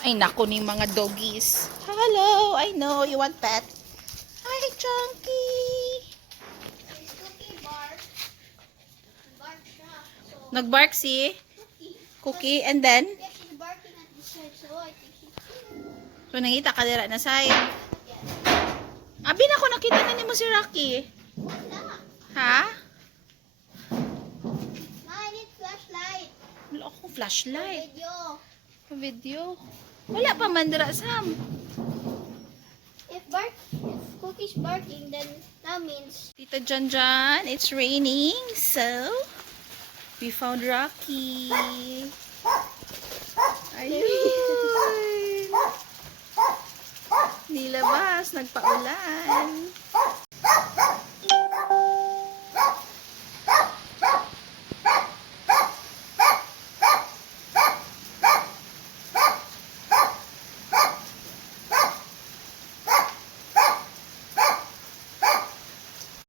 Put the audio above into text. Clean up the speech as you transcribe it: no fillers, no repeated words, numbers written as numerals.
Ay, naku ni mga doggies. Hello, I know you want pet. Hi, Chunky. Nagbark si Cookie and then so nangita ka dira na side. Abi na ko nakita na nimo si Rocky. Ha? Wala akong flashlight. Video. Wala pa man dira Sam. If Cookie's barking, then that means Tita Janjan, it's raining, so we found Rocky. Ayun. Nilabas, nagpaulan.